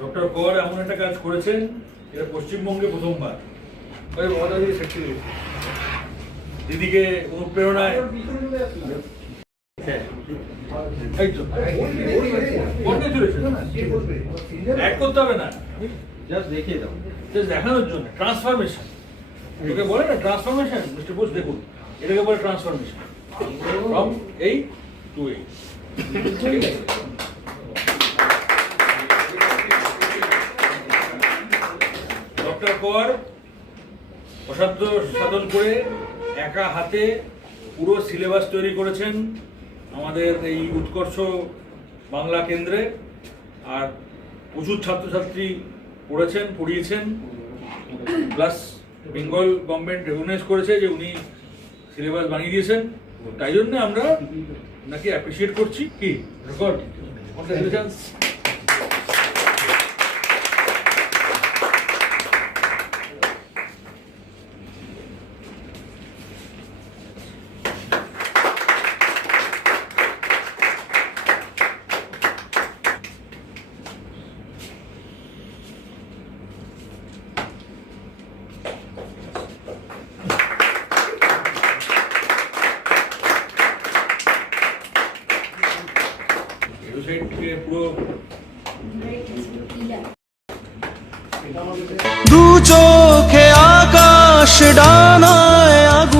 Doctor কর এমন একটা কাজ করেছেন এটা পশ্চিমবঙ্গে প্রথমবার। দিদিকে অনুপ্রেরণায় করতে হবে না, দেখানোর জন্য ট্রান্সফরমেশন। এটাকে বলে না ট্রান্সফরমেশন, মিস্টার বোস দেখুন এটাকে বলে ট্রান্সফরমেশন ফ্রম এই টু এই। ডক্টর কর অসাধ্য সাধন করে একা হাতে পুরো সিলেবাস তৈরি করেছেন আমাদের এই উৎকর্ষ বাংলা কেন্দ্রে, আর প্রচুর ছাত্রছাত্রী পড়েছেন, পড়িয়েছেন, প্লাস বেঙ্গল গভর্নমেন্ট রেকগনাইজ করেছে যে উনি সিলেবাস বানিয়ে দিয়েছেন। তাই জন্য আমরা ওনাকে অ্যাপ্রিসিয়েট করছি। কি রেকর্ড কনগ্রাচুলেশনস। দু চোখে আকাশ ডানায় আগুন।